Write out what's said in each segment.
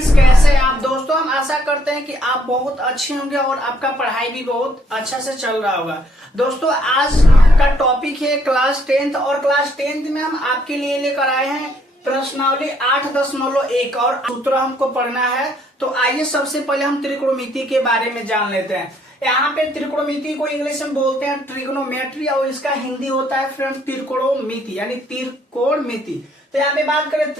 Friends, कैसे हैं आप दोस्तों। हम आशा करते हैं कि आप बहुत अच्छे होंगे और आपका पढ़ाई भी बहुत अच्छा से चल रहा होगा। दोस्तों, आज का टॉपिक है क्लास 10th और क्लास 10th में हम आपके लिए लेकर आए हैं प्रश्नावली 8.1 और सूत्र हमको पढ़ना है। तो आइए सबसे पहले हम त्रिकोणमिति के बारे में जान लेते हैं। यहाँ पे त्रिकोणमिति को इंग्लिश में बोलते हैं ट्रिग्नोमेट्री और इसका हिंदी होता है फ्रेंड्स त्रिकोणमिति यानी त्रिकोणमिति। तो यहाँ पे बात करें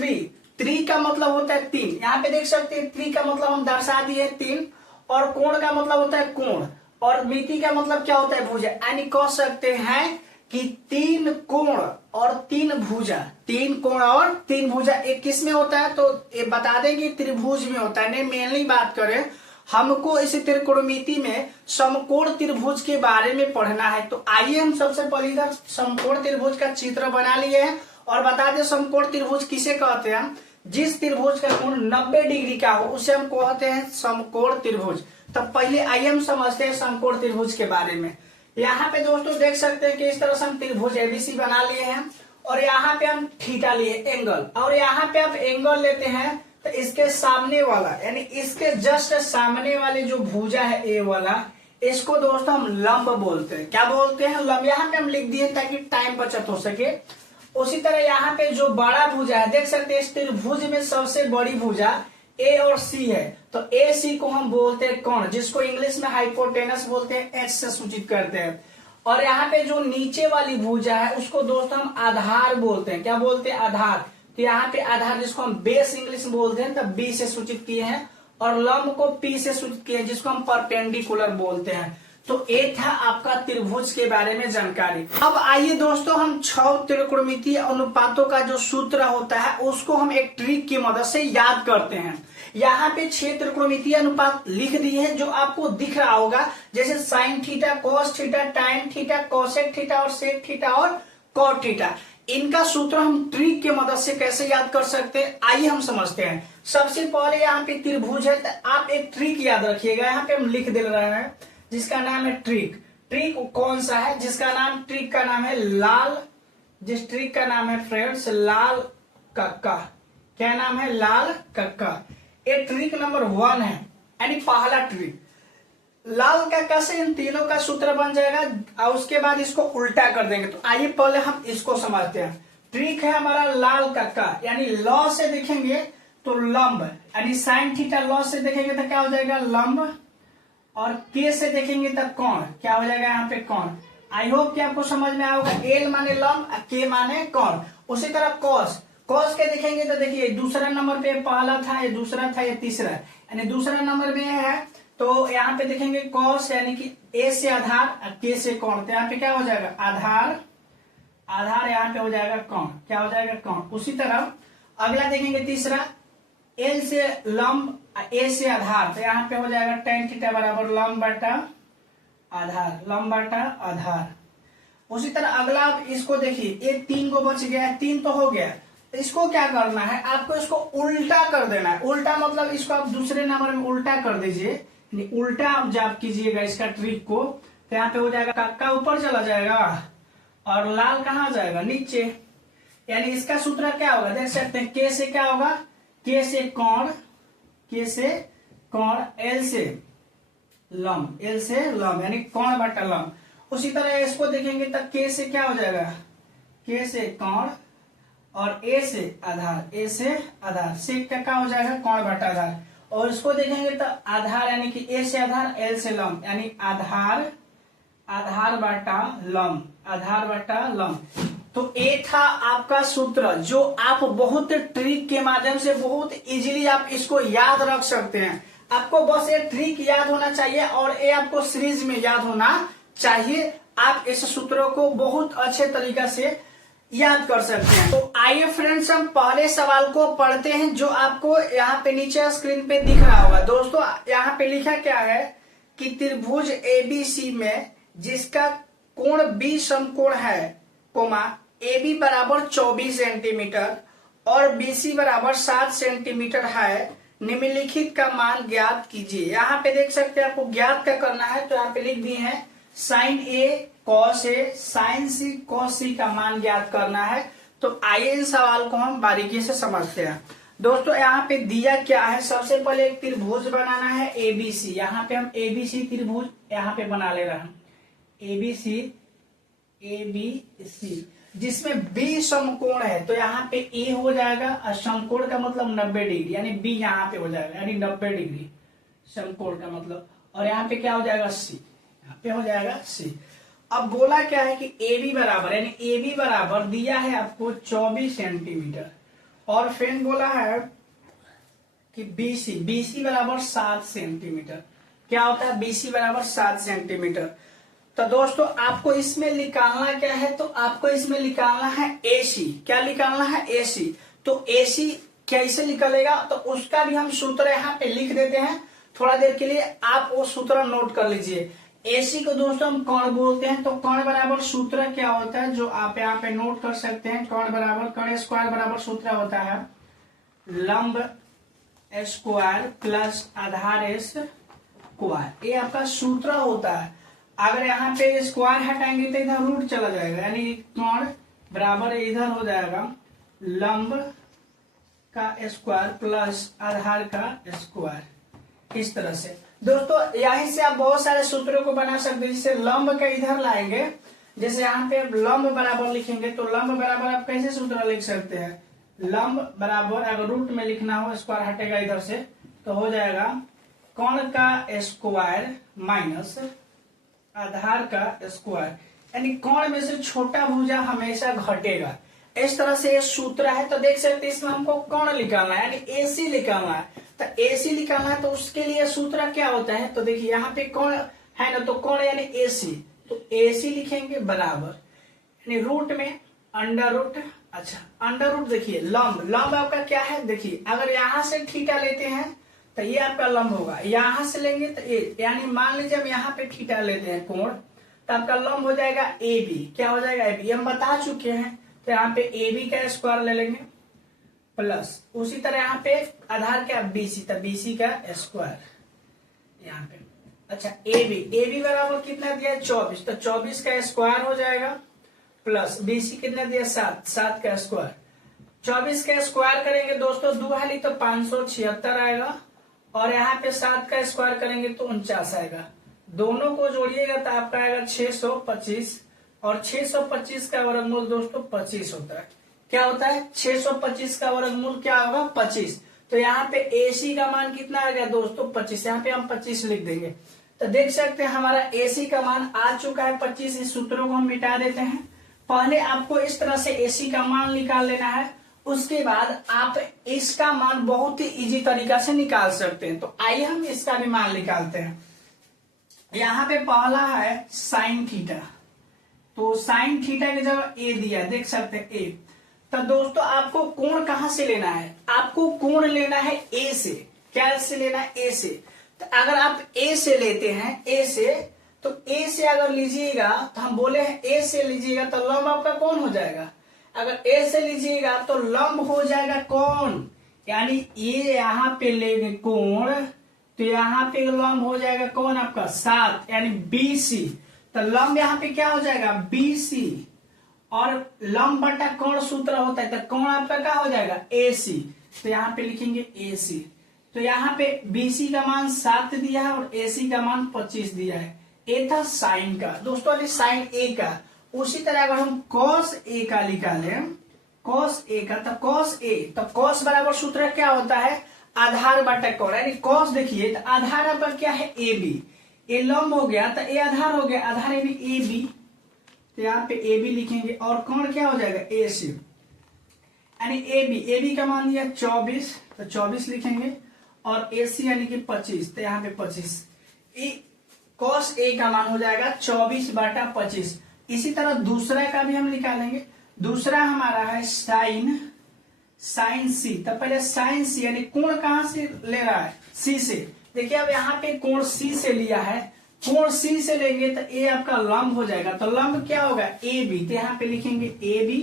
त्रि का मतलब होता है तीन। यहाँ पे देख सकते हैं त्रि का मतलब हम दर्शा दिए तीन, और कोण का मतलब होता है कोण, और मिति का मतलब क्या होता है भुजा। यानी कह सकते हैं कि तीन कोण और तीन भुजा, तीन कोण और तीन भुजा एक किस में होता है, तो ये बता दें कि त्रिभुज में होता है। नहीं, मेनली बात करें हमको इस त्रिकोणमिति में समकोण त्रिभुज के बारे में पढ़ना है। तो आइए हम सबसे पहले इधर समकोण त्रिभुज का चित्र बना लिए हैं और बता दें समकोण त्रिभुज किसे कहते हैं। जिस त्रिभुज का कोण 90 डिग्री का हो उसे हम कहते हैं समकोण त्रिभुज। तब पहले आइए हम समझते हैं समकोण त्रिभुज के बारे में। यहाँ पे दोस्तों देख सकते हैं कि इस तरह से हम त्रिभुज एबीसी बना लिए हैं और यहाँ पे हम थीटा लिए एंगल, और यहाँ पे आप एंगल लेते हैं तो इसके सामने वाला यानी इसके जस्ट सामने वाली जो भुजा है ए वाला, इसको दोस्तों हम लंब बोलते हैं। क्या बोलते हैं? लंब। यहाँ पे हम लिख दिए ताकि टाइम बचत हो सके। उसी तरह यहाँ पे जो बड़ा भुजा है देख सकते हैं इस त्रिभुज में सबसे बड़ी भुजा ए और सी है, तो ए सी को हम बोलते हैं कोण, जिसको इंग्लिश में हाइपोटेनस बोलते हैं, एच से सूचित करते हैं। और यहाँ पे जो नीचे वाली भुजा है उसको दोस्तों हम आधार बोलते हैं। क्या बोलते हैं? आधार। तो यहाँ पे आधार जिसको हम बेस इंग्लिश में बोलते हैं, तब बी से सूचित किए हैं, और लंब को पी से सूचित किए हैं जिसको हम परपेंडिकुलर बोलते हैं। तो ये था आपका त्रिभुज के बारे में जानकारी। अब आइए दोस्तों हम 6 त्रिकोणमितीय अनुपातों का जो सूत्र होता है उसको हम एक ट्रिक की मदद से याद करते हैं। यहाँ पे 6 त्रिकोणमितीय अनुपात लिख दिए हैं जो आपको दिख रहा होगा, जैसे साइन थीटा, कोस थीटा, टाइन थीटा, कोसेक थीटा और सेक थीटा और कॉट थीटा। इनका सूत्र हम ट्रिक की मदद से कैसे याद कर सकते हैं, आइए हम समझते हैं। सबसे पहले यहाँ पे त्रिभुज है तो आप एक ट्रिक याद रखिएगा। यहाँ पे हम लिख दे रहे हैं जिसका नाम है ट्रिक। ट्रिक कौन सा है? जिसका नाम ट्रिक का नाम है लाल, जिस ट्रिक का नाम है फ्रेंड्स लाल कक्का। क्या नाम है? लाल कक्का। ये ट्रिक नंबर 1 है, यानी पहला ट्रिक। लाल कक्का से इन तीनों का सूत्र बन जाएगा और उसके बाद इसको उल्टा कर देंगे। तो आइए पहले हम इसको समझते हैं। ट्रिक है हमारा लाल कक्का, यानी लॉ से देखेंगे तो लंब, यानी साइन थीटा लॉ से देखेंगे तो क्या हो जाएगा? लंब, और के से देखेंगे तब कोण, क्या हो जाएगा? यहाँ पे कोण। आई होप कि आपको समझ में आएगा। एल माने लंब, के माने कोण। उसी तरह कॉस, कॉस के देखेंगे तो देखिए दूसरा नंबर पे पहला था, ये दूसरा था, ये तीसरा, यानी दूसरा नंबर में है। तो यहाँ पे देखेंगे कॉस यानी कि ए से आधार, के से कोण, तो यहाँ पे क्या हो जाएगा? आधार, आधार यहाँ पे हो जाएगा कोण। क्या हो जाएगा? कोण। उसी तरह अगला देखेंगे तीसरा, एल से लंब, ए से आधार, तो यहाँ पे हो जाएगा tan थीटा बराबर लंब बटा आधार, लंब बटा आधार। उसी तरह अगला आप इसको देखिए, ये 3 को बच गया है, 3 तो हो गया। इसको क्या करना है? आपको इसको उल्टा कर देना है। उल्टा मतलब इसको आप दूसरे नंबर में उल्टा कर दीजिए, उल्टा आप जब कीजिएगा इसका ट्रिक को, तो यहाँ पे हो जाएगा कक्का ऊपर चला जाएगा और लाल कहाँ जाएगा? नीचे। यानी इसका सूत्र क्या होगा? देख सकते हैं के से क्या होगा? के से कोण, के से कोण, एल से लंब, एल से लंब यानी कोण बटा लंब। उसी तरह इसको देखेंगे तब के से क्या हो जाएगा? के से कोण और ए से आधार, ए से आधार, सेक का क्या हो जाएगा? कोण बटा आधार। और इसको देखेंगे तो आधार यानी कि ए से आधार, एल से लंब, यानी आधार, आधार बटा लंब, आधार बटा लंब। तो ये था आपका सूत्र जो आप बहुत ट्रिक के माध्यम से बहुत इजीली आप इसको याद रख सकते हैं। आपको बस ये ट्रिक याद होना चाहिए और ये आपको सीरीज में याद होना चाहिए। आप इस सूत्रों को बहुत अच्छे तरीका से याद कर सकते हैं। तो आइए फ्रेंड्स हम पहले सवाल को पढ़ते हैं जो आपको यहाँ पे नीचे स्क्रीन पे दिख रहा होगा। दोस्तों यहाँ पे लिखा क्या है कि त्रिभुज एबीसी में जिसका कोण बी समकोण है, कोमा ए बी बराबर 24 सेंटीमीटर और BC बराबर 7 सेंटीमीटर है, निम्नलिखित का मान ज्ञात कीजिए। यहाँ पे देख सकते हैं आपको ज्ञात क्या करना है, तो यहाँ पे लिख दिए हैं sign A cos A sign C cos सी का मान ज्ञात करना है। तो आइए इस सवाल को हम बारीकी से समझते हैं। दोस्तों यहाँ पे दिया क्या है, सबसे पहले एक त्रिभुज बनाना है एबीसी। यहाँ पे हम एबीसी त्रिभुज यहाँ पे बना ले रहे हैं, एबीसी एबीसी, जिसमें बी समकोण है। तो यहाँ पे ए हो जाएगा और समकोण का मतलब 90 डिग्री, यानी बी यहाँ पे हो जाएगा, यानी 90 डिग्री समकोण का मतलब। और यहाँ पे क्या हो जाएगा, सी, यहाँ पे हो जाएगा सी। अब बोला क्या है कि ए बी बराबर, यानी ए बी बराबर दिया है आपको 24 सेंटीमीटर, और फिर बोला है कि बीसी, बीसी बराबर 7 सेंटीमीटर। क्या होता है, बीसी बराबर 7 सेंटीमीटर। तो दोस्तों आपको इसमें निकालना क्या है, तो आपको इसमें निकालना है एसी। क्या निकालना है, एसी। तो एसी कैसे निकलेगा, तो उसका भी हम सूत्र यहाँ पे लिख देते हैं। थोड़ा देर के लिए आप वो सूत्र नोट कर लीजिए। एसी को दोस्तों हम कर्ण बोलते हैं। तो कर्ण बराबर सूत्र क्या होता है, जो आप यहाँ पे नोट कर सकते हैं। कर्ण बराबर, कर्ण स्क्वायर बराबर सूत्र होता है लंब स्क्वायर प्लस आधार स्क्वायर, ये आपका सूत्र होता है। अगर यहाँ पे स्क्वायर हटाएंगे तो इधर रूट चला जाएगा, यानी कर्ण बराबर इधर हो जाएगा लंब का स्क्वायर प्लस आधार का स्क्वायर। इस तरह से दोस्तों यहीं से आप बहुत सारे सूत्रों को बना सकते हैं। जिससे लंब का इधर लाएंगे, जैसे यहाँ पे लंब बराबर लिखेंगे तो लंब बराबर आप कैसे सूत्र लिख सकते हैं, लंब बराबर अगर रूट में लिखना हो, स्क्वायर हटेगा इधर से, तो हो जाएगा कर्ण का स्क्वायर माइनस आधार का स्क्वायर, यानी कर्ण में से छोटा भुजा हमेशा घटेगा। इस तरह से ये सूत्र है। तो देख सकते हैं इसमें हमको कर्ण निकालना है, यानी एसी निकालना है। तो एसी निकालना है तो उसके लिए सूत्र क्या होता है, तो देखिए यहाँ पे कर्ण है ना, तो कर्ण यानी एसी, तो एसी लिखेंगे बराबर, यानी रूट में अंडर रूट। अच्छा अंडर रूट, देखिए लंब, लंब आपका क्या है, देखिए अगर यहाँ से थीटा लेते हैं तो ये आपका लंब होगा, यहाँ से लेंगे तो ये, यानी मान लीजिए हम यहाँ पे थीटा लेते हैं कोण, तो आपका लंब हो जाएगा ए बी। क्या हो जाएगा, ए बी, हम बता चुके हैं। तो यहाँ पे ए बी का स्क्वायर ले लेंगे प्लस उसी तरह यहाँ पे आधार क्या, बीसी, तो बीसी का स्क्वायर यहाँ पे। अच्छा ए बी बराबर कितना दिया, 24, तो 24 का स्क्वायर हो जाएगा प्लस बीसी कितना दिया, 7, 7 का स्क्वायर। 24 का स्क्वायर करेंगे दोस्तों दो हाली तो 576 आएगा, और यहाँ पे 7 का स्क्वायर करेंगे तो 49 आएगा। दोनों को जोड़िएगा तो आपका आएगा 625, और 625 का वर्गमूल दोस्तों 25 होता है। क्या होता है, 625 का वर्गमूल क्या होगा, 25। तो यहाँ पे एसी का मान कितना आ गया दोस्तों, 25। यहाँ पे हम 25 लिख देंगे। तो देख सकते हैं हमारा एसी का मान आ चुका है 25। इस सूत्रों को हम मिटा देते हैं। पहले आपको इस तरह से एसी का मान निकाल लेना है, उसके बाद आप इसका मान बहुत ही इजी तरीका से निकाल सकते हैं। तो आइए हम इसका भी मान निकालते हैं। यहाँ पे पहला है साइन थीटा, तो साइन थीटा की जगह ए दिया, देख सकते हैं ए। तो दोस्तों आपको कोण कहां से लेना है, आपको कोण लेना है ए से। क्या से लेना है, ए से। तो अगर आप ए से लेते हैं, ए से, तो ए से अगर लीजिएगा, तो हम बोले हैं ए से लीजिएगा तो लंब आपका कौन हो जाएगा। अगर ए से लीजिएगा तो लंब हो जाएगा कौन, यानी ये यहाँ पे लेंगे कोण, तो यहाँ पे लंब हो जाएगा कौन आपका 7, यानी बीसी। तो लंब यहाँ पे क्या हो जाएगा, बीसी, और लंब बटा कोण सूत्र होता है, तो कोण आपका क्या हो जाएगा, एसी। तो यहाँ पे लिखेंगे एसी। तो यहाँ पे बीसी का मान 7 दिया है और एसी का मान 25 दिया है। ए था साइन का दोस्तों, अभी साइन ए का। उसी तरह अगर हम कॉस ए का निकालें, कॉस ए का, तो कॉस ए, तो कॉस बराबर सूत्र क्या होता है, आधार बटा कोण, यानी कॉस देखिए तो आधार आपका क्या है, ए बी, ए लंब हो गया तो ए आधार हो गया, आधार ए बी, तो यहाँ पे ए बी लिखेंगे, और कोण क्या हो जाएगा, ए सी, यानी ए बी का मान दिया 24, तो 24 लिखेंगे, और ए सी यानी कि 25, तो यहाँ पे 25। कॉस ए का मान हो जाएगा 24 बटा 25। इसी तरह दूसरा का भी हम निकालेंगे। दूसरा हमारा है साइन सी। तो पहले साइन सी, यानी कोण कहां से ले रहा है, सी से। देखिए अब यहाँ पे कोण सी से लिया है, कोण सी से लेंगे तो ए आपका लंब हो जाएगा, तो लंब क्या होगा, ए बी। तो यहाँ पे लिखेंगे ए बी,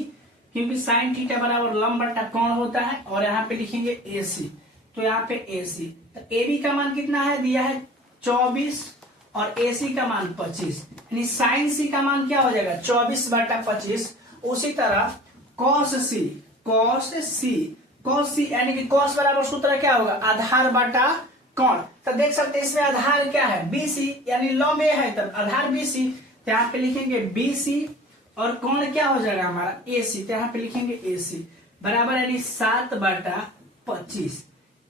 क्योंकि साइन थीटा बराबर लंब बटा कोण होता है, और यहाँ पे लिखेंगे ए सी। तो यहाँ पे ए सी, तो ए बी का मान कितना है, दिया है 24, और ए सी का मान 25, यानी साइन सी का मान क्या हो जाएगा, 24 बटा 25। उसी तरह कॉस सी, कॉस सी यानी कि कॉस बराबर सूत्र क्या होगा, आधार बटा कोण। तो देख सकते हैं इसमें आधार क्या है, बीसी, यानी लंब ए है तब आधार बीसी, तो यहाँ पे लिखेंगे बीसी और कोण क्या हो जाएगा हमारा एसी, तो यहाँ पे लिखेंगे एसी बराबर यानी 7/25।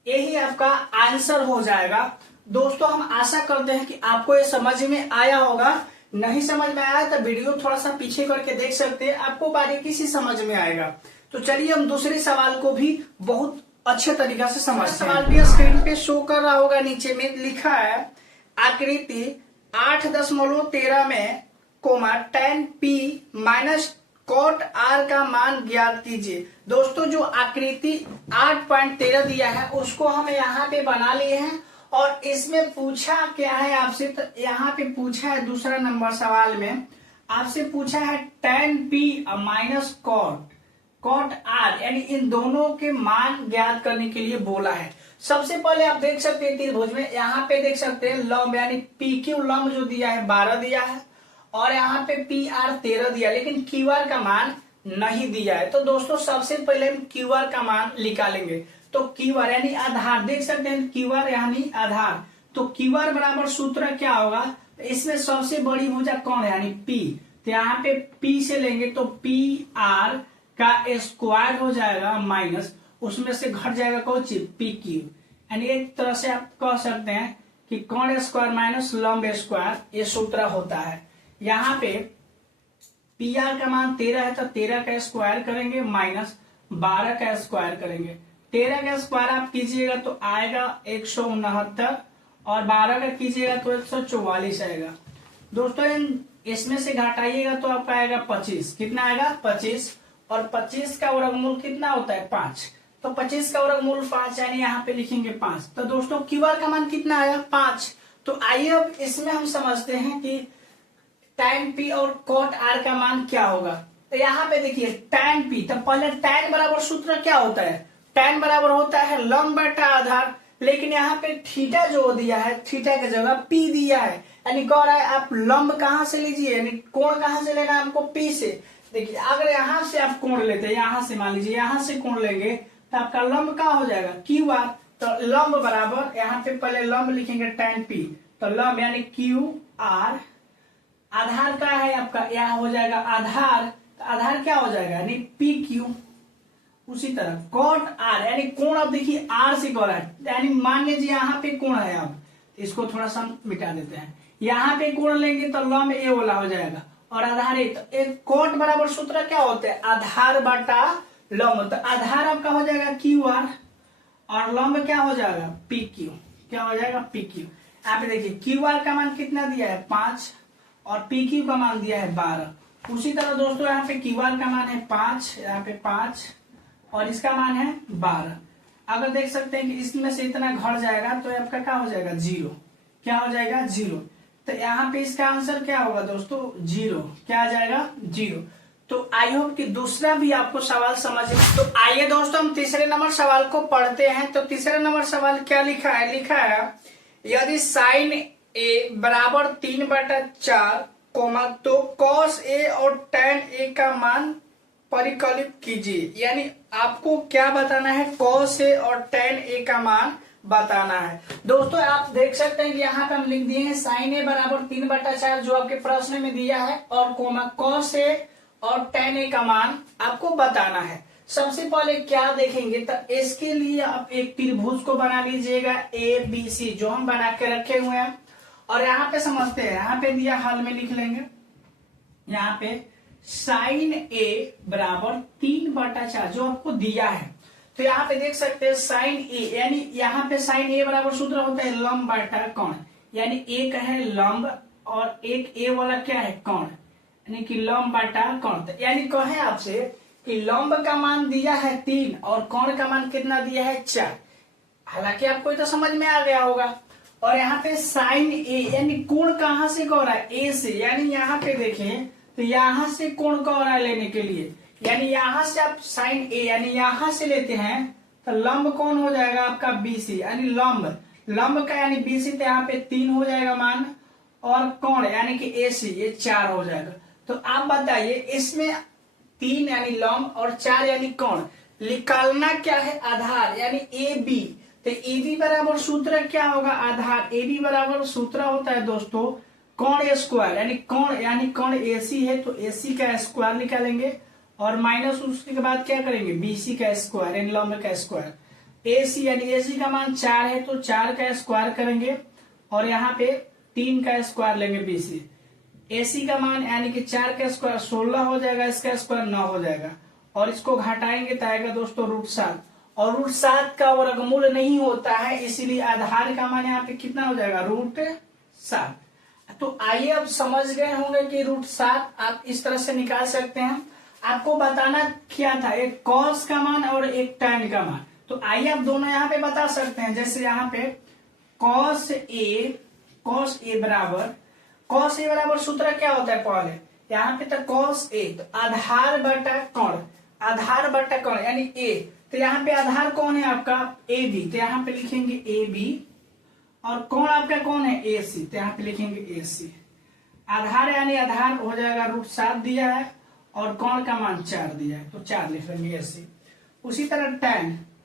यही आपका आंसर हो जाएगा। दोस्तों हम आशा करते हैं कि आपको ये समझ में आया होगा। नहीं समझ में आया तो वीडियो थोड़ा सा पीछे करके देख सकते हैं, आपको बारीकी से समझ में आएगा। तो चलिए हम दूसरे सवाल को भी बहुत अच्छे तरीके से समझते हैं। सवाल भी स्क्रीन पे शो कर रहा होगा, नीचे में लिखा है आकृति 8.13 में comma tan p minus cot r का मान ज्ञात कीजिए। दोस्तों जो आकृति 8.13 दिया है उसको हम यहाँ पे बना लिए हैं और इसमें पूछा क्या है आपसे, तो यहाँ पे पूछा है दूसरा नंबर सवाल में आपसे पूछा है tan p minus cot r, यानी इन दोनों के मान ज्ञात करने के लिए बोला है। सबसे पहले आप देख सकते हैं त्रिभुज में यहाँ पे देख सकते हैं लंब यानी PQ लंब जो दिया है 12 दिया है और यहाँ पे PR 13 दिया, लेकिन QR का मान नहीं दिया है। तो दोस्तों सबसे पहले हम QR का मान निकालेंगे। तो QR यानी आधार, देख सकते हैं QR यानी आधार, तो QR बराबर सूत्र क्या होगा, इसमें सबसे बड़ी भुजा कौन है यानी P, तो यहाँ पे P से लेंगे तो PR का स्क्वायर हो जाएगा माइनस उसमें से घट जाएगा कौन चीज PQ, यानी एक तरह से आप कह सकते हैं कि कौन स्क्वायर माइनस लंब स्क्वायर, ये सूत्र होता है। यहाँ पे PR का मान 13 है तो 13 का स्क्वायर करेंगे माइनस 12 का स्क्वायर करेंगे। 13 का स्क्वायर आप कीजिएगा तो आएगा 169 और 12 का कीजिएगा तो 144 आएगा। दोस्तों इसमें से घटाइएगा तो आपका आएगा 25, कितना आएगा 25, और 25 का वर्गमूल कितना होता है 5, तो 25 का वर्गमूल 5 यानी यहाँ पे लिखेंगे 5। तो दोस्तों QR का मान कितना आया 5। तो आइए अब इसमें हम समझते हैं कि tan p और cot r का मान क्या होगा। तो यहाँ पे देखिए tan p, तो पहले tan बराबर सूत्र क्या होता है, tan बराबर होता है लंब बटा आधार, लेकिन यहाँ पे थीटा जो दिया है थीटा की जगह p दिया है, यानी कह रहा है आप लंब कहाँ से लीजिए यानी कोण कहाँ से लेना है हमको p से। देखिए अगर यहाँ से आप कोण लेते हैं, यहाँ से मान लीजिए यहाँ से कोण लेंगे तो आपका लंब क्या हो जाएगा QR, तो लंब बराबर यहाँ पे पहले लंब लिखेंगे tan p, तो लंब यानी QR, आधार क्या है आपका यह हो जाएगा आधार, तो आधार क्या हो जाएगा यानी PQ। उसी तरह cot r यानी कोण, अब देखिए r से कर रहा है यानी मान लीजिए यहाँ पे कोण है, अब इसको थोड़ा सा मिटा देते हैं, यहाँ पे कोण लेंगे तो लंब ए वाला हो जाएगा और आधार एक कोट बराबर सूत्र क्या होता है आधार बटा लंब, तो आधार आपका हो जाएगा QR और लंब क्या हो जाएगा PQ, क्या हो जाएगा PQ। यहाँ पे देखिए QR का मान कितना दिया है 5 और PQ का मान दिया है 12। उसी तरह दोस्तों यहाँ पे QR का मान है 5, यहाँ पे 5 और इसका मान है 12। अगर देख सकते हैं कि इसमें से इतना घट जाएगा तो आपका क्या हो जाएगा 0, क्या हो जाएगा 0, तो यहाँ पे इसका आंसर क्या होगा दोस्तों 0, क्या आ जाएगा 0। तो आई होप कि दूसरा भी आपको सवाल समझ में। तो आइए दोस्तों हम तीसरे नंबर सवाल को पढ़ते हैं। तो तीसरे नंबर सवाल क्या लिखा है, लिखा है यदि साइन ए बराबर 3/4 कोमा तो cos a और tan a का मान परिकलित कीजिए, यानी आपको क्या बताना है cos a और tan a का मान बताना है। दोस्तों आप देख सकते हैं कि यहाँ पे हम लिख दिए हैं साइन ए बराबर 3/4 जो आपके प्रश्न में दिया है और कोमा cos a और tan a का मान आपको बताना है। सबसे पहले क्या देखेंगे तो इसके लिए आप एक त्रिभुज को बना लीजिएगा ABC जो हम बना के रखे हुए हैं और यहाँ पे समझते हैं, यहाँ पे दिया हल में लिख लेंगे, यहाँ पे साइन A बराबर 3/4 जो आपको दिया है। तो यहाँ पे देख सकते हैं साइन A यानी यहाँ पे साइन A बराबर सूत्र होता है लंब बटा कोण, यानी एक है लंब और एक A वाला क्या है कोण, यानी कि लंब बटा कोण। यानी कहे आपसे कि लंब का मान दिया है 3 और कोण का मान कितना दिया है 4। हालांकि आपको तो समझ में आ गया होगा। और यहाँ पे साइन ए यानी कोण कहाँ से कह रहा है ए से, यानी यहाँ पे देखें तो यहाँ से कोण कह रहा है लेने के लिए, यानी यहाँ से आप साइन ए यानी यहाँ से लेते हैं तो लंब कौन हो जाएगा आपका BC, यानी लंब का यानी BC, तो यहाँ पे 3 हो जाएगा मान और कोण यानी कि AC ये 4 हो जाएगा। तो आप बताइए इसमें 3 यानी लंब और 4 यानी कोण, निकालना क्या है, आधार यानी ए बी। तो ए बी बराबर सूत्र क्या होगा, आधार। ए बी बराबर सूत्र होता है दोस्तों कोण स्क्वायर, यानी कोण ए सी है तो ए सी का स्क्वायर निकालेंगे और माइनस उसके बाद क्या करेंगे, बी सी का स्क्वायर यानी लंब का स्क्वायर। ए सी यानी ए सी का मान 4 है तो 4 का स्क्वायर करेंगे और यहाँ पे 3 का स्क्वायर लेंगे बी सी। ए सी का मान यानी कि 4 का स्क्वायर 16 हो जाएगा, इसका स्क्वायर 9 हो जाएगा और इसको घटाएंगे तो आएगा दोस्तों √7 और √7 का वर्गमूल नहीं होता है, इसीलिए आधार का मान यहाँ पे कितना हो जाएगा, √7। तो आइए अब समझ गए होंगे कि √7 आप इस तरह से निकाल सकते हैं। आपको बताना क्या था, एक कॉस का मान और एक tan का मान। तो आइए आप दोनों यहाँ पे बता सकते हैं। जैसे यहाँ पे cos a बराबर सूत्र क्या होता है, पहले यहाँ पे तो cos a तो आधार बटा कोण यानी a। तो यहाँ पे आधार कौन है आपका, ए बी, तो यहाँ पे लिखेंगे ए बी और कोण आपका कौन है, ए सी, तो यहाँ पे लिखेंगे ए सी। आधार यानी आधार हो जाएगा √7 दिया है और कोण का मान 4 दिया है तो 4 लिख लेंगे ए सी। उसी तरह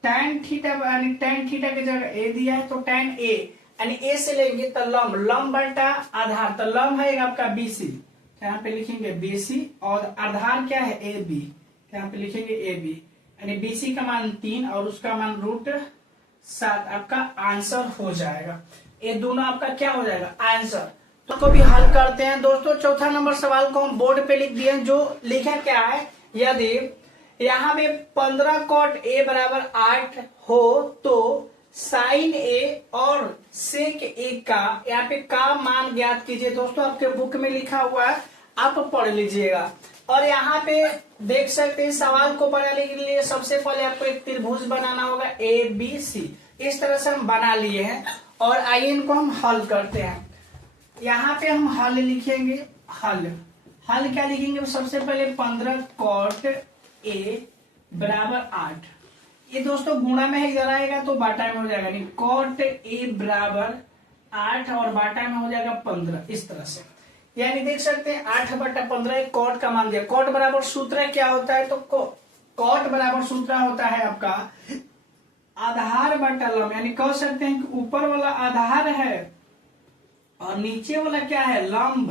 tan थीटा यानी tan थीटा की जगह ए दिया है तो tan a यानी ए से लेंगे तो लंब बटा आधार, तो लंब है आपका बी सी, तो यहाँ पे लिखेंगे बी सी और आधार क्या है ए बी, तो यहाँ पे लिखेंगे ए बी यानी बी सी का मान 3 और उसका मान √7 आपका आंसर हो जाएगा। ये दोनों आपका क्या हो जाएगा, आंसर। तो भी हल करते हैं दोस्तों। चौथा नंबर सवाल को हम बोर्ड पे लिख दिए, जो लिखा क्या है, यदि यहाँ में 15 cot a बराबर 8 हो तो sin a और sec a का यहाँ पे का मान ज्ञात कीजिए। दोस्तों आपके बुक में लिखा हुआ है, आप पढ़ लीजिएगा। और यहाँ पे देख सकते हैं सवाल को बनाने के लिए सबसे पहले आपको एक त्रिभुज बनाना होगा ए बी सी। इस तरह से हम बना लिए हैं और आइए इनको हम हल करते हैं। यहाँ पे हम हल लिखेंगे, हल क्या लिखेंगे, सबसे पहले 15 cot a बराबर 8, ये दोस्तों गुणा में इधर आएगा तो बाटा में हो जाएगा, नहीं cot a बराबर 8 और बाटा में हो जाएगा 15। इस तरह से यानी देख सकते हैं 8/15 एक कॉट का मान दिया। कॉट बराबर सूत्र क्या होता है, तो कॉट बराबर सूत्र होता है आपका आधार बटा लंब, यानी कह सकते हैं कि ऊपर वाला आधार है और नीचे वाला क्या है, लंब।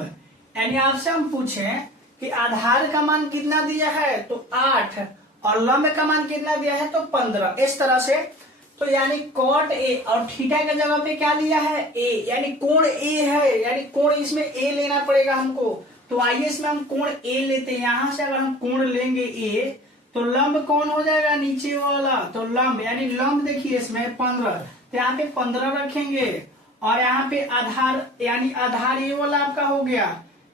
यानी आपसे हम पूछें कि आधार का मान कितना दिया है तो 8 और लंब का मान कितना दिया है तो 15। इस तरह से तो यानी cot a और थीटा के जगह पे क्या लिया है, a, यानी कोण a है, यानी कोण इसमें a लेना पड़ेगा हमको। तो आइए इसमें हम कोण a लेते हैं। यहां से अगर हम कोण लेंगे a तो लंब कौन हो जाएगा, नीचे वाला, तो लंब यानी लंब देखिए इसमें 15, तो यहाँ पे 15 रखेंगे और यहाँ पे आधार यानी आधार ये वाला आपका हो गया,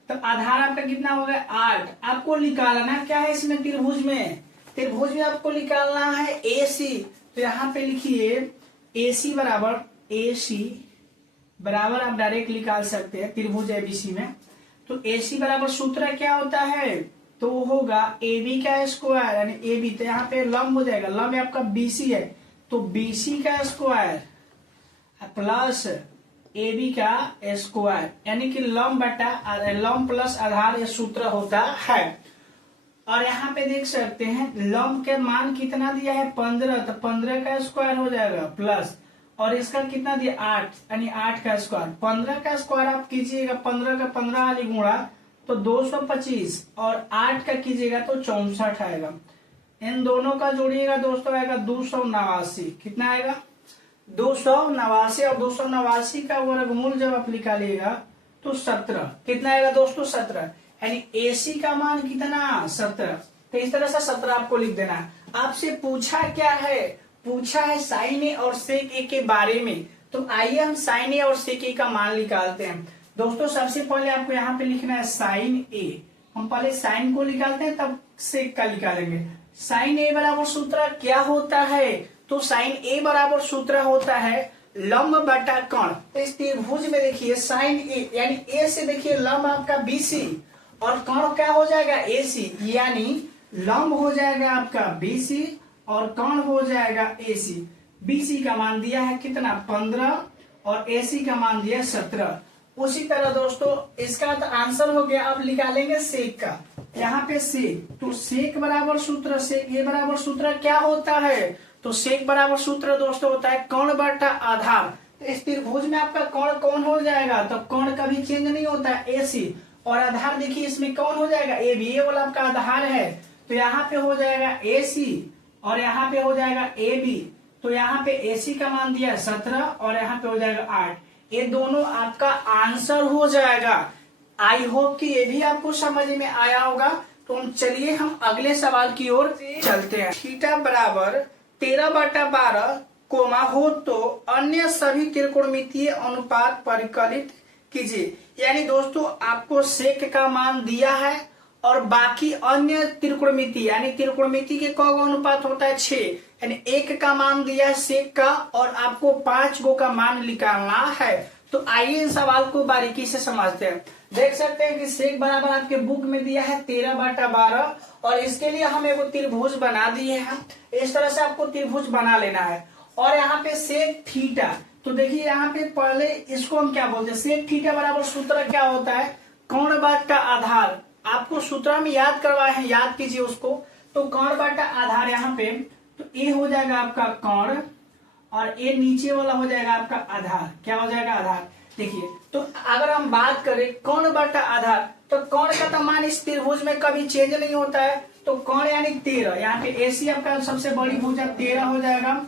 तो आधार आपका कितना हो गया 8। आपको निकालना क्या है इसमें, त्रिभुज में आपको निकालना है ए सी। तो यहाँ पे लिखिए ए सी बराबर आप डायरेक्ट निकाल सकते हैं त्रिभुज एबीसी में। तो ए सी बराबर सूत्र क्या होता है, तो होगा ए बी का स्क्वायर यानी ए बी, तो यहाँ पे लंब हो जाएगा, लंब आपका बी सी है तो बी सी का स्क्वायर प्लस ए बी का स्क्वायर यानी कि लंब बटा लंब प्लस आधार, ये सूत्र होता है। और यहाँ पे देख सकते हैं लंब के मान कितना दिया है 15, तो 15 का स्क्वायर हो जाएगा प्लस और इसका कितना दिया 8 यानी 8 का स्क्वायर। 15 का स्क्वायर आप कीजिएगा 15 का 15 वाली गुणा तो 225 और 8 का कीजिएगा तो 64 आएगा। इन दोनों का जोड़िएगा दोस्तों आएगा 289। कितना आएगा 289 और 289 का वर्गमूल जब आप निकालिएगा तो 17। कितना आएगा दोस्तों 17, यानी AC का मान कितना 17। तो इस तरह से 17 आपको लिख देना है। आपसे पूछा क्या है, पूछा है sin A और sec A के बारे में। तो आइए हम sin A और sec A का मान निकालते हैं। दोस्तों सबसे पहले आपको यहाँ पे लिखना है sin A, हम पहले sin को निकालते हैं तब sec का निकालेंगे। sin A बराबर सूत्र क्या होता है, तो sin A बराबर सूत्र होता है लंब बटा कोण। तो इस त्रिभुज में देखिए sin A यानी A से देखिए लंब आपका BC और कोण क्या हो जाएगा AC, यानी लंब हो जाएगा आपका BC और कोण हो जाएगा AC। BC का मान दिया है कितना 15 और AC का मान दिया 17। उसी तरह दोस्तों इसका तो आंसर हो गया। अब निकालेंगे सेक का। यहाँ पे सेक, तो सेक बराबर सूत्र, सेक ये बराबर सूत्र क्या होता है, तो सेक बराबर सूत्र दोस्तों होता है कर्ण बटा आधार। तो इस त्रिभुज में आपका कर्ण कौन हो जाएगा, तो कर्ण कभी चेंज नहीं होता है, AC, और आधार देखिए इसमें कौन हो जाएगा, AB, ये वाला आपका आधार है। तो यहाँ पे हो जाएगा AC और यहाँ पे हो जाएगा AB। तो यहाँ पे AC का मान दिया है 17 और यहाँ पे हो जाएगा 8। ये दोनों आपका आंसर हो जाएगा। आई होप कि ये भी आपको समझ में आया होगा। तो हम चलिए हम अगले सवाल की ओर चलते हैं। थीटा बराबर 13/12 कोमा हो तो अन्य सभी त्रिकोणमितीय अनुपात परिकलित कीजिए। यानी दोस्तों आपको सेक का मान दिया है और बाकी अन्य त्रिकोणमिति यानी त्रिकोणमिति के कौ अनुपात होता है 6, यानी 1 का मान दिया है सेक का और आपको 5 गो का मान निकालना है। तो आइए इस सवाल को बारीकी से समझते हैं। देख सकते हैं कि सेक बराबर आपके बुक में दिया है 13/12 और इसके लिए हम एक त्रिभुज बना दिए हैं। इस तरह से आपको त्रिभुज बना लेना है। और यहाँ पे सेक थीटा, तो देखिए यहाँ पे पहले इसको हम क्या बोलते हैं, सेक थीटा बराबर सूत्र क्या होता है, कर्ण बटा आधार। आपको सूत्र में याद करवाए हैं, याद कीजिए उसको। तो कर्ण बटा आधार यहाँ पे, तो ए हो जाएगा आपका कर्ण और ए नीचे वाला हो जाएगा आपका आधार। क्या हो जाएगा, आधार। देखिए तो अगर हम बात करें कर्ण बटा आधार, तो कर्ण का तो मान इस त्रिभुज में कभी चेंज नहीं होता है। तो कर्ण यानी 13, यहाँ पे AC आपका सबसे बड़ी भुजा 13 हो जाएगा।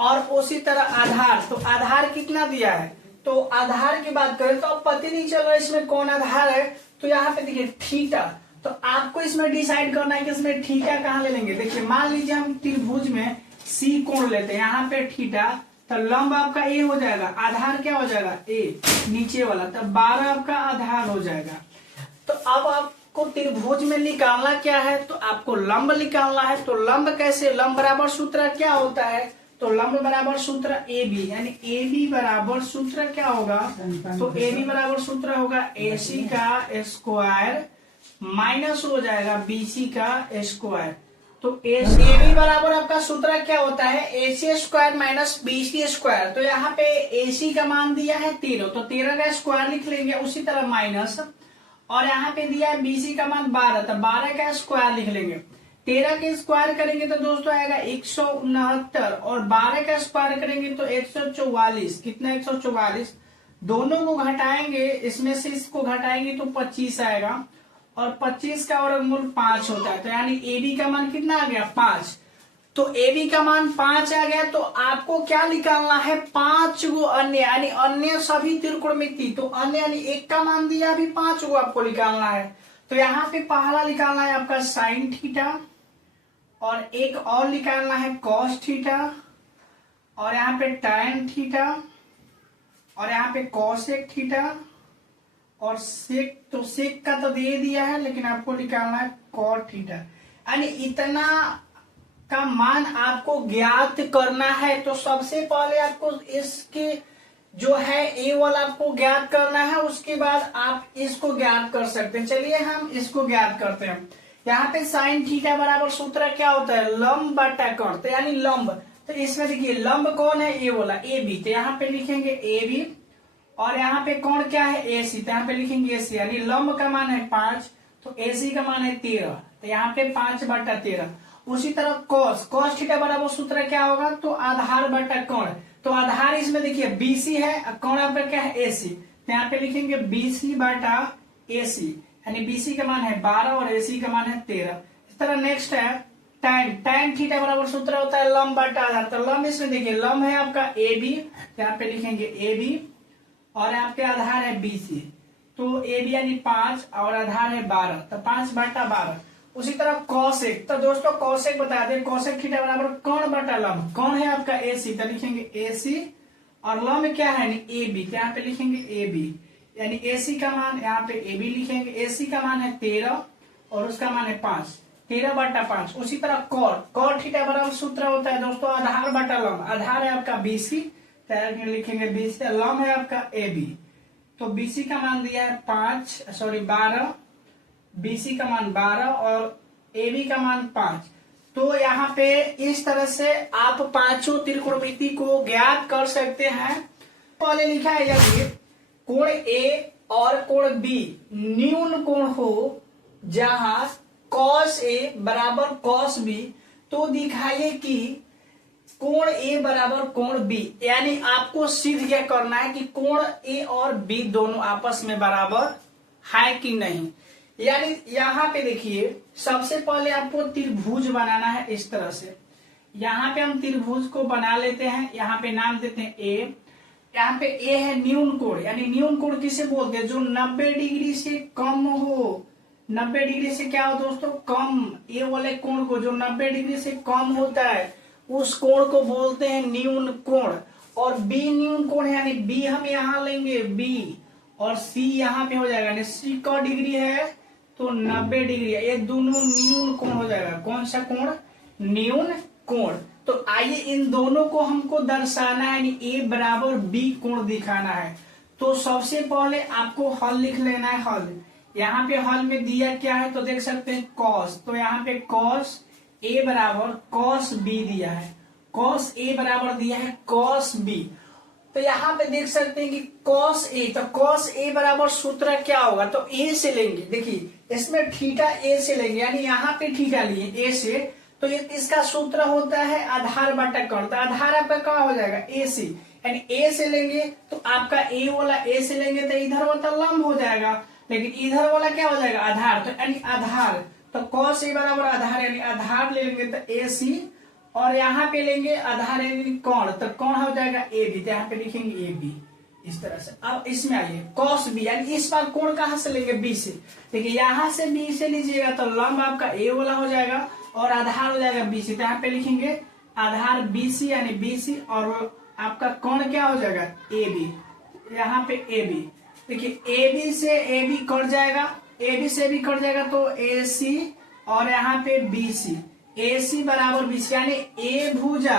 और उसी तरह आधार, तो आधार कितना दिया है, तो आधार की बात करें तो अब पता नहीं चल रहा इसमें कौन आधार है। तो यहाँ पे देखिए थीटा, तो आपको इसमें डिसाइड करना है कि इसमें थीटा कहाँ ले लेंगे। देखिए मान लीजिए हम त्रिभुज में C कोण लेते हैं, यहाँ पे थीटा, तो लंब आपका A हो जाएगा, आधार क्या हो जाएगा A नीचे वाला, तो 12 आपका आधार हो जाएगा। तो अब आपको त्रिभुज में निकालना क्या है, तो आपको लंब निकालना है। तो लंब कैसे, लंब बराबर सूत्र क्या होता है, तो लंब बराबर सूत्र AB, यानी AB बराबर सूत्र क्या होगा, तो AB बराबर सूत्र होगा AC का स्क्वायर माइनस हो जाएगा BC का स्क्वायर। तो AB बराबर आपका सूत्र क्या होता है, AC square minus BC square. तो यहाँ पे AC का मान दिया है 13, तो 13 का स्क्वायर लिख लेंगे, उसी तरह माइनस, और यहाँ पे दिया है BC का मान 12, तो 12 का स्क्वायर लिख लेंगे। 13 के स्क्वायर करेंगे तो दोस्तों आएगा 169 और 12 का स्क्वायर करेंगे तो 144। कितना 144, दोनों को घटाएंगे, इसमें से इसको घटाएंगे तो 25 आएगा और 25 का वर्गमूल 5 होता है। तो यानी AB का मान कितना आ गया 5। तो AB का मान 5 आ गया। तो आपको क्या निकालना है, 5 गो अन्य यानी अन्य सभी त्रिकोणमिति। तो अन्य यानी 1 का मान दिया, अभी 5 गो आपको निकालना है। तो यहाँ पे पहला निकालना है आपका साइन थीटा और एक और निकालना है कॉस थीटा और यहाँ पे टैन थीटा और यहाँ पे कॉसेक थीटा और सेक, तो सेक का तो दे दिया है लेकिन आपको निकालना है कॉट थीटा। यानी इतना का मान आपको ज्ञात करना है। तो सबसे पहले आपको इसके जो है ए वाला आपको ज्ञात करना है, उसके बाद आप इसको ज्ञात कर सकते हैं। चलिए हम इसको ज्ञात करते हैं। यहाँ पे साइन थीटा बराबर सूत्र क्या होता है, लंब बटा कर्ण, तो यानी लंब। तो इसमें देखिए लंब कौन है, ए वाला AB, तो यहाँ पे लिखेंगे AB और यहाँ पे कौन क्या है AC, तो यहाँ पे लिखेंगे AC। यानी लंब का मान है 5, तो AC का मान है 13, तो यहाँ पे 5/13। उसी तरह कॉस, कॉस थीटा बराबर सूत्र क्या होगा, तो आधार बटा कर्ण। तो आधार इसमें देखिए BC है, कौन आपका क्या है AC, तो यहाँ पे लिखेंगे BC बटा AC, यानी BC का मान है 12 और AC का मान है 13। इस तरह नेक्स्ट है टैन, टैन थीटा बराबर सूत्र होता है लंब बटा आधार। तो लंब इसमें देखिए लंब है आपका AB, यहाँ पे लिखेंगे AB और आपके आधार है BC। तो AB यानी 5 और आधार है 12, तो 5/12। उसी तरह कॉसेक, तो दोस्तों कॉसेक बता दें, कॉसेक थीटा बराबर कर्ण बटा लंब। कौन है आपका AC, तो लिखेंगे AC और लंब क्या है AB, तो यहाँ पे लिखेंगे AB, यानी AC का मान यहाँ पे AB लिखेंगे। AC का मान है 13 और उसका मान है 5, 13/5। उसी तरह कॉट, कॉट थीटा बराबर सूत्र होता है दोस्तों आधार बटा लंब। आधार है आपका BC, लिखेंगे BC, लंब है आपका AB। तो BC का मान दिया है 12, BC का मान 12 और AB का मान 5। तो यहाँ पे इस तरह से आप पांचों त्रिकोणमिति को ज्ञात कर सकते हैं। पहले लिखा है यदि कोण A और कोण B न्यून कोण हो जहां कॉस ए बराबर कॉस बी, तो दिखाइए कि कोण ए बराबर कोण बी, यानी आपको सिद्ध क्या करना है कि कोण ए और बी दोनों आपस में बराबर है कि नहीं। यानी यहाँ पे देखिए सबसे पहले आपको त्रिभुज बनाना है इस तरह से। यहाँ पे हम त्रिभुज को बना लेते हैं, यहाँ पे नाम देते हैं ए। यहाँ पे ए है न्यून कोण, यानी न्यून कोण किसे बोलते हैं, जो 90 डिग्री से कम हो। 90 डिग्री से क्या हो दोस्तों, कम। ए वाले कोण को जो 90 डिग्री से कम होता है उस कोण को बोलते हैं न्यून कोण। और बी न्यून कोण, यानी बी हम यहाँ लेंगे बी, और सी यहाँ पे हो जाएगा। सी का डिग्री है तो 90 डिग्री है, ये दोनों न्यून कोण हो जाएगा। कौन सा कोण, न्यून कोण। तो आइए इन दोनों को हमको दर्शाना है, यानी ए बराबर बी कोण दिखाना है। तो सबसे पहले आपको हल लिख लेना है। हल यहाँ पे हल में दिया क्या है तो देख सकते हैं कॉस, तो यहाँ पे कॉस ए बराबर कॉस बी दिया है, कॉस ए बराबर दिया है कॉस बी। तो यहाँ पे देख सकते हैं कि कॉस ए, तो कॉस ए बराबर सूत्र क्या होगा, तो ए से लेंगे। देखिए इसमें थीटा ए से लेंगे, यानी यहाँ पे थीटा लिए ए से, तो ये इसका सूत्र होता है आधार बटा कोण। तो आधार आपका क्या हो जाएगा, ए सी, यानी ए से लेंगे तो आपका ए वाला ए से लेंगे तो इधर वाला लंब हो जाएगा, लेकिन इधर वाला क्या हो जाएगा, आधार। तो यानी आधार, तो कॉस ए बराबर आधार, यानी आधार ले लेंगे तो ए सी, और यहाँ पे लेंगे आधार यानी कोण, तो कोण हो जाएगा ए बी, तो यहाँ पे लिखेंगे ए बी इस तरह से। अब इसमें आइए कॉस बी, यानी इस बार कोण कहाँ से लेंगे, बी से। देखिए यहाँ से बी से लीजिएगा तो लंब आपका ए वाला हो जाएगा और आधार हो जाएगा बी सी, तो यहाँ पे लिखेंगे आधार बी सी यानी बी सी, और आपका कोण क्या हो जाएगा ए बी, यहाँ पे ए बी। देखिए ए बी से ए बी कट जाएगा, ए बी से भी कट जाएगा तो ए सी, और यहाँ पे बी सी, ए सी बराबर बी सी, यानी ए भुजा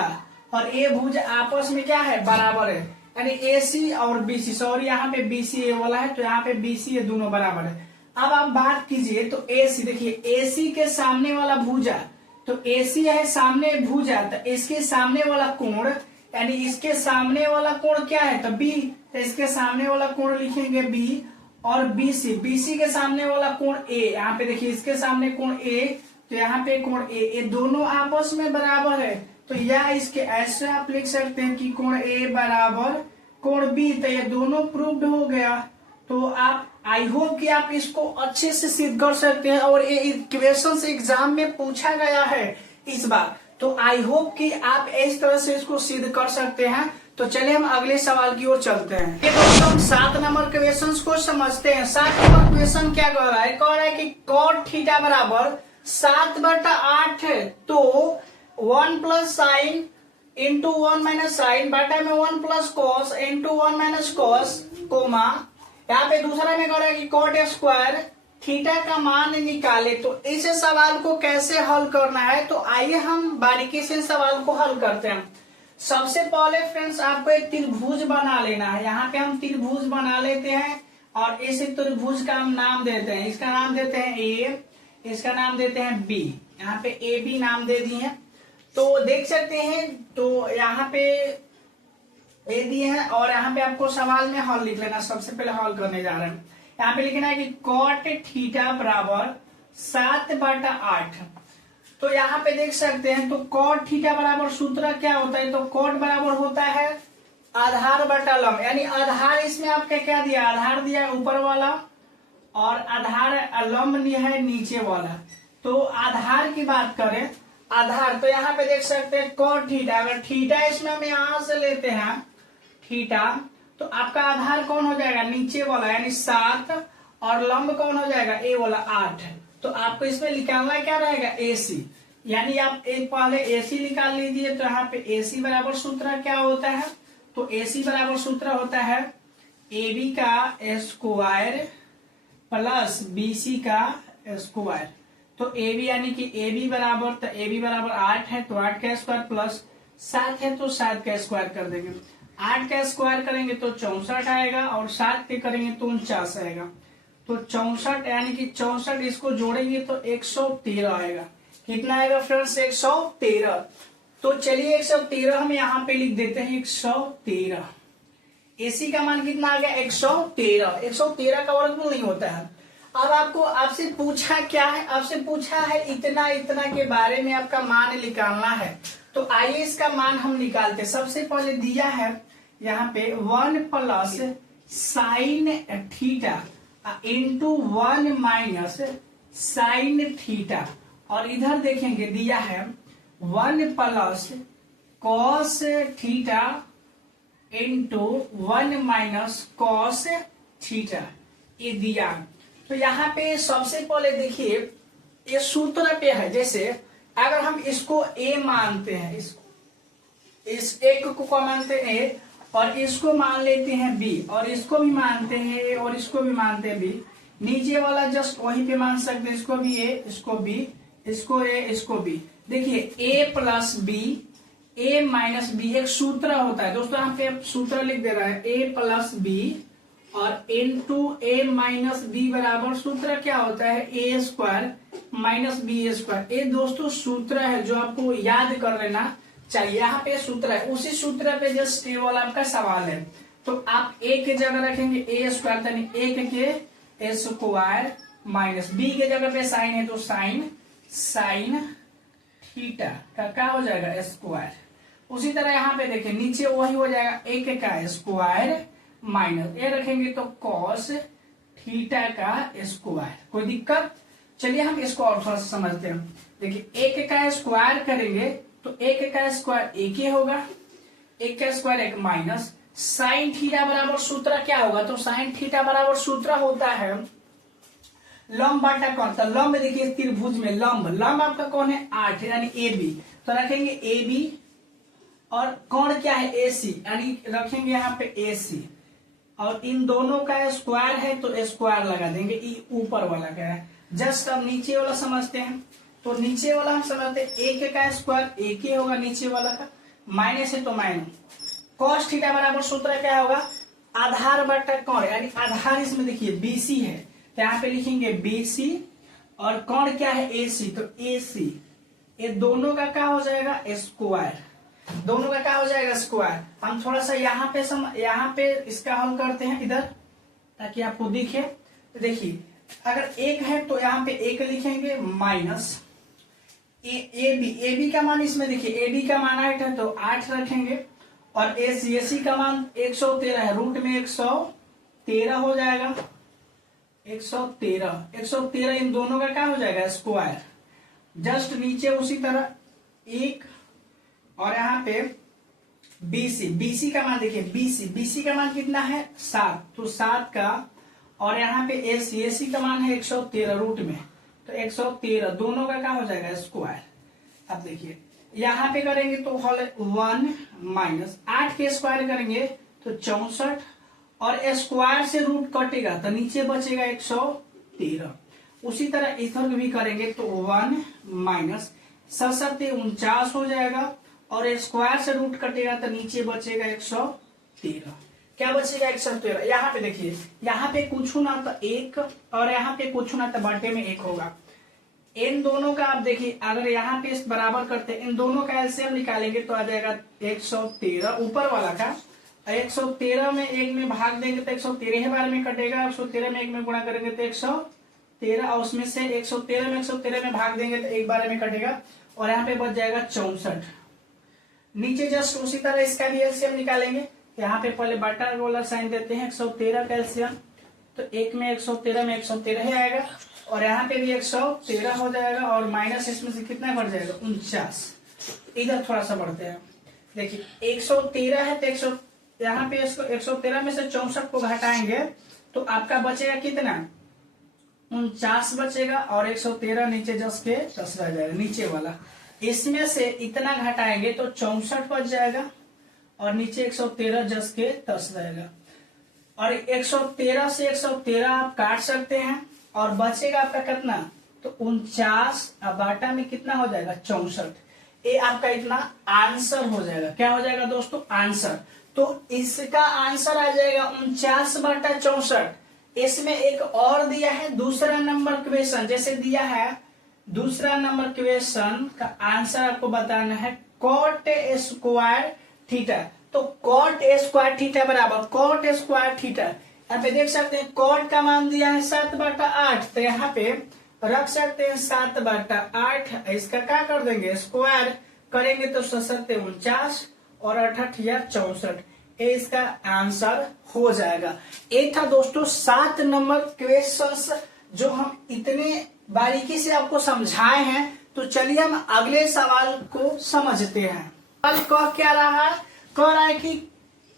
और ए भुजा आपस में क्या है, बराबर है, यानी ए सी और बी सी। सॉरी यहाँ पे बी सी ए वाला है तो यहाँ पे बी सी ये दोनों बराबर है। अब आप बात कीजिए तो ए सी, देखिए ए सी के सामने वाला भुजा, तो ए सी है सामने भुजा, तो इसके सामने वाला कोण, यानी इसके सामने वाला कोण क्या है तो बी, तो इसके सामने वाला कोण लिखेंगे बी, और बी सी के सामने वाला कोण ए, यहाँ पे देखिए इसके सामने कोण ए, तो यहाँ पे कोण ए, ये दोनों आपस में बराबर है। तो या इसके ऐसे आप लिख सकते हैं कि कोण ए बराबर कोण बी, तो ये दोनों प्रूव्ड हो गया। तो आप आई होप कि आप इसको अच्छे से सिद्ध कर सकते हैं, और ये इक्वेशन एग्जाम में पूछा गया है इस बार, तो आई होप कि आप इस तरह से इसको सिद्ध कर सकते हैं। तो चलिए हम अगले सवाल की ओर चलते हैं। ये दोस्तों हम 7 नंबर क्वेश्चन को समझते हैं। 7 नंबर क्वेश्चन क्या कह रहा है, कह रहा है कि कॉट थीटा बराबर 7/8 है, तो 1 plus sine into 1 minus sine बटा में 1 plus cos into 1 minus cos, comma यहाँ पे दूसरा में कह रहा है कि कॉट स्क्वायर थीटा का मान निकाले। तो इस सवाल को कैसे हल करना है, तो आइए हम बारीकी से सवाल को हल करते हैं। सबसे पहले फ्रेंड्स आपको एक त्रिभुज बना लेना है। यहाँ पे हम त्रिभुज बना लेते हैं, और इस त्रिभुज का हम नाम देते हैं, इसका नाम देते हैं ए, इसका नाम देते हैं बी। यहाँ पे ए बी नाम दे दिए हैं, तो देख सकते हैं। तो यहाँ पे ए दिए हैं, और यहाँ पे आपको सवाल में हल लिख लेना। सबसे पहले हल करने जा रहे हैं, यहाँ पे लिखना है कि कॉट थीटा बराबर 7/8। तो यहाँ पे देख सकते हैं, तो कॉट थीटा बराबर सूत्र क्या होता है, तो कॉट बराबर होता है आधार बटा लंब, यानी आधार इसमें आपका क्या दिया, आधार दिया है ऊपर वाला, और आधार लंब दिया है नीचे वाला। तो आधार की बात करें, आधार तो यहाँ पे देख सकते हैं कॉट थीटा, अगर थीटा इसमें हम यहाँ से लेते हैं थीटा, तो आपका आधार कौन हो जाएगा, नीचे वाला यानी 7, और लंब कौन हो जाएगा ए वाला 8। तो आपको इसमें निकालना क्या रहेगा, एसी, यानी आप एक पहले एसी निकाल लीजिए। तो यहाँ पे एसी बराबर सूत्र क्या होता है, तो एसी बराबर सूत्र होता है ए बी का स्क्वायर प्लस बी सी का स्क्वायर। तो ए बी यानी कि ए बी बराबर, तो ए बी बराबर 8 है तो 8 का स्क्वायर प्लस 7 है तो 7 का स्क्वायर कर देंगे। 8 का स्क्वायर करेंगे तो 64 आएगा, और 7 के करेंगे तो 49 आएगा। तो 64 यानी कि 64 इसको जोड़ेंगे तो 113 आएगा। कितना आएगा फ्रेंड्स, 113। तो चलिए 113 हम यहाँ पे लिख देते हैं 113। एसी का मान कितना आ गया, 113। 113 का वर्गमूल नहीं होता है। अब आपको आपसे पूछा क्या है, आपसे पूछा है इतना इतना के बारे में आपका मान निकालना है। तो आइए इसका मान हम निकालते। सबसे पहले दिया है यहाँ पे 1 plus sine theta into 1 minus sine theta, और इधर देखेंगे दिया है 1 plus cos theta into 1 minus cos theta, ये दिया। तो यहाँ पे सबसे पहले देखिए ये सूत्र पे है। जैसे अगर हम इसको ए मानते हैं, इसको इस एक को मानते हैं ए, और इसको मान लेते हैं बी, और इसको भी मानते हैं ए, और इसको भी मानते हैं बी। नीचे वाला जस्ट वहीं पे मान सकते हैं, इसको भी ए, इसको बी, इसको ए, इसको बी। देखिए ए प्लस बी, ए माइनस बी एक सूत्र होता है दोस्तों। यहाँ पे सूत्र लिख दे रहा है ए प्लस बी और इंटू ए माइनस बी बराबर सूत्र क्या होता है ए स्क्वायर माइनस बी स्क्वायर। ये दोस्तों सूत्र है जो आपको याद कर लेना चाहिए। यहाँ पे सूत्र है, उसी सूत्र पे जस्ट ये वाला आपका सवाल है। तो आप ए के जगह रखेंगे ए स्क्वायर, यानी एक के स्क्वायर माइनस बी के जगह पे साइन है तो साइन थीटा का क्या हो जाएगा स्क्वायर। उसी तरह यहाँ पे देखिए नीचे वही हो जाएगा एक का स्क्वायर माइनस ए रखेंगे तो कॉस थीटा का स्क्वायर। कोई दिक्कत? चलिए हम इसको और थोड़ा सा समझते हैं। देखिए एक का स्क्वायर करेंगे तो एक का स्क्वायर एक ही होगा, एक का स्क्वायर एक माइनस साइन थीटा बराबर सूत्र क्या होगा, तो साइन थीटा बराबर सूत्र होता है लंब बाटा कौन। तो लंब देखिए त्रिभुज में लंब आपका कौन है 8 यानी ए बी, तो रखेंगे ए बी, और कौन क्या है ए सी, यानी रखेंगे यहाँ पे ए सी, और इन दोनों का स्क्वायर है तो स्क्वायर लगा देंगे। ई ऊपर वाला क्या है। जस्ट अब नीचे वाला समझते हैं। तो नीचे वाला हम समझते हैं एक का स्क्वायर एक ही होगा, नीचे वाला का माइनस है तो माइनस कॉस थीटा बराबर सूत्र क्या होगा आधार बटा कौन, यानी आधार इसमें देखिए बीसी है तो यहाँ पे लिखेंगे बीसी, और कौन क्या है एसी, तो एसी, ये दोनों का क्या हो जाएगा स्क्वायर, दोनों का क्या हो जाएगा स्क्वायर। हम थोड़ा सा यहाँ पे इसका हल करते हैं इधर ताकि आपको दिखे। तो देखिए अगर एक है तो यहाँ पे एक लिखेंगे माइनस ए बी का मान, इसमें देखिए ए बी का मान 8 है तो 8 रखेंगे, और एसी का मान 113 है, रूट में 113 हो जाएगा, 113 इन दोनों का क्या हो जाएगा स्क्वायर। जस्ट नीचे उसी तरह एक, और यहाँ पे बीसी का मान देखिए बीसी का मान कितना है 7, तो 7 का, और यहाँ पे एसी का मान है 113 रूट में, तो 113 दोनों का क्या हो जाएगा स्क्वायर। अब देखिए यहाँ पे करेंगे तो हल 1 माइनस 8 के स्क्वायर करेंगे तो 64, और स्क्वायर से रूट कटेगा तो नीचे बचेगा 113। उसी तरह इधर भी करेंगे तो 1 माइनस 7 49 हो जाएगा, और स्क्वायर से रूट कटेगा तो नीचे बचेगा 113। क्या बचेगा 113। यहाँ पे देखिए यहाँ पे कुछ ना तो एक, और यहाँ पे कुछ ना तो बटे में एक होगा। इन दोनों का आप देखिए अगर यहाँ पे इस बराबर करते इन दोनों का एलसीएम निकालेंगे तो आ जाएगा 113 ऊपर वाला का, 113 में एक में भाग देंगे तो 113 बार में कटेगा, 113 में एक में गुणा करेंगे तो 113, और उसमें से 113 में भाग देंगे तो एक बार में कटेगा, और यहाँ पे बच जाएगा 64। नीचे जस्ट उसी तरह इसका भी एलसीएम निकालेंगे। यहाँ पे पहले बटा वाला साइन देते हैं 113 का एलसीएम, तो एक में 113 में 113 ही आएगा, और यहाँ पे भी 113 हो जाएगा, और माइनस इसमें से कितना बढ़ जाएगा 49। इधर थोड़ा सा बढ़ते हैं। देखिए 113 है तो यहाँ पे इसको 113 में से 64 को घटाएंगे तो आपका बचेगा कितना 49 बचेगा, और 113 नीचे 10 के 10 रह जाएगा नीचे वाला। इसमें से इतना घटाएंगे तो 64 बच जाएगा, और नीचे 113 10 के 10 रहेगा, और 113 से 113 आप काट सकते हैं, और बचेगा आपका कितना तो 49, अब बाटा में कितना हो जाएगा 64। ये आपका इतना आंसर हो जाएगा। क्या हो जाएगा दोस्तों आंसर। तो इसका आंसर आ जाएगा 49/64। इसमें एक और दिया है दूसरा नंबर क्वेश्चन, जैसे दिया है दूसरा नंबर क्वेश्चन का आंसर आपको बताना है कॉट स्क्वायर थीटा। तो कॉट स्क्वायर थीटा बराबर कॉट स्क्वायर थीटा, यहाँ पे देख सकते हैं कॉट का मान दिया है 7/8, तो यहाँ पे रख सकते हैं 7/8। इसका क्या कर देंगे, स्क्वायर करेंगे तो 7 × 49 और 8 या 64, ये इसका आंसर हो जाएगा। ये था दोस्तों 7 नंबर क्वेश्चंस जो हम इतने बारीकी से आपको समझाए हैं। तो चलिए हम अगले सवाल को समझते हैं। सवाल कह क्या रहा है, कह रहा है कि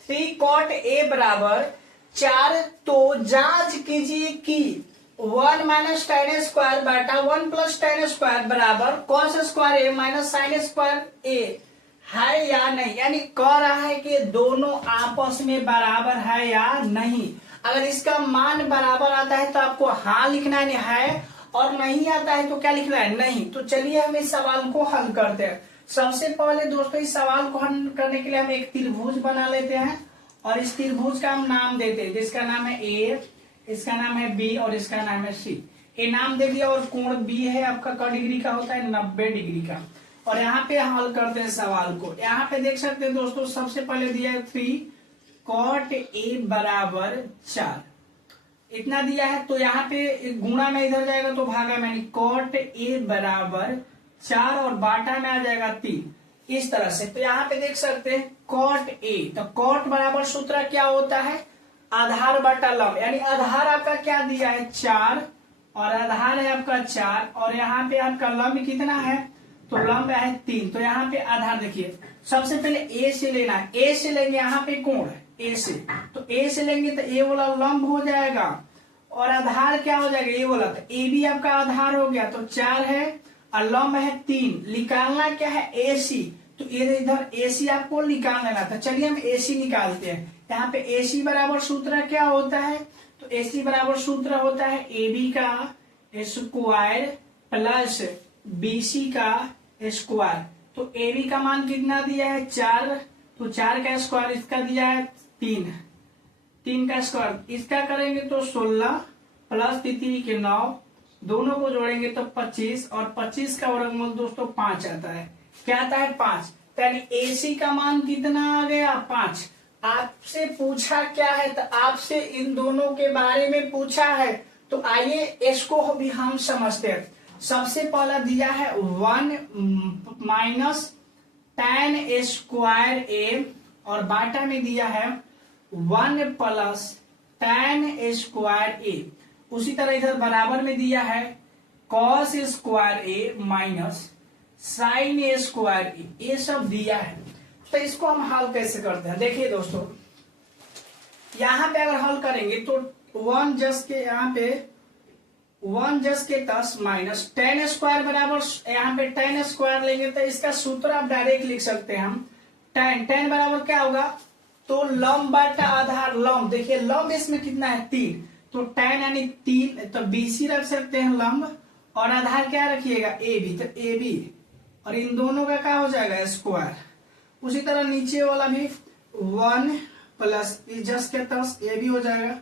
3 cot A बराबर 4, तो जांच कीजिए कि 1 - tan स्क्वायर बटा 1 + tan स्क्वायर बराबर cos square A - sin square A है या नहीं। यानी कह रहा है कि दोनों आपस में बराबर है या नहीं। अगर इसका मान बराबर आता है तो आपको हाँ लिखना है, और नहीं आता है तो क्या लिखना है, नहीं। तो चलिए हम इस सवाल को हल करते हैं। सबसे पहले दोस्तों इस सवाल को हल करने के लिए हम एक त्रिभुज बना लेते हैं, और इस त्रिभुज का हम नाम देते हैं, जिसका नाम है ए, इसका नाम है बी और इसका नाम है सी। ये नाम दे दिया, और कोण बी है आपका क डिग्री का होता है, 90 डिग्री का। और यहाँ पे हल करते हैं सवाल को। यहाँ पे देख सकते हैं दोस्तों, सबसे पहले दिया है 3 cot A बराबर 4, इतना दिया है। तो यहाँ पे गुणा में इधर जाएगा तो भागा में, cot A बराबर 4 और बाटा में आ जाएगा 3, इस तरह से। तो यहाँ पे देख सकते हैं cot A, तो cot बराबर सूत्र क्या होता है, आधार बटा लंब। यानी आधार आपका क्या दिया है 4, और आधार है आपका 4, और यहाँ पे आपका लंब कितना है, तो लंब है 3। तो यहाँ पे आधार देखिए, सबसे पहले ए से लेना है, ए से लेंगे, यहाँ पे कोण है ए से, तो ए से लेंगे तो ए वाला लंब हो जाएगा, और आधार क्या हो जाएगा, ए वाला। तो ए भी आपका आधार हो गया, तो 4 है और लंब है 3। निकालना क्या है, ए सी। तो इधर ए सी आपको निकाल लेना था। चलिए हम ए सी निकालते हैं। यहाँ पे ए सी बराबर सूत्र क्या होता है, तो ए सी बराबर सूत्र होता है ए बी का स्क्वायर प्लस बी सी का स्क्वायर। तो ए बी का मान कितना दिया है 4, तो 4 का स्क्वायर, इसका दिया है 3 का स्क्वायर, इसका करेंगे तो 16 प्लस 3 के 9, दोनों को जोड़ेंगे तो 25, और 25 का वर्गमूल दोस्तों 5 आता है। क्या आता है 5। यानी ए सी का मान कितना आ गया 5। आपसे पूछा क्या है, तो आपसे इन दोनों के बारे में पूछा है। तो आइए इसको भी हम समझते हैं। सबसे पहला दिया है 1 - tan स्क्वायर A, और बाटा में दिया है 1 + tan स्क्वायर A। उसी तरह इधर बराबर में दिया है cos square A - sin square A, ये सब दिया है। तो इसको हम हल कैसे करते हैं, देखिए दोस्तों, यहां पे अगर हल करेंगे तो 1 जस के यहाँ पे 1 जस के 10 माइनस tan स्क्वायर बराबर, यहाँ पे tan स्क्वायर लेंगे तो इसका सूत्र आप डायरेक्ट लिख सकते हैं हम। tan बराबर क्या होगा, तो लंब बटा आधार, लंब देखिए लंब इसमें कितना है 3, तो tan यानी 3, तो BC रख सकते हैं लंब, और आधार क्या रखिएगा AB, तो AB, और इन दोनों का क्या हो जाएगा स्क्वायर। उसी तरह नीचे वाला भी 1 प्लस जस्ट के 10 AB हो जाएगा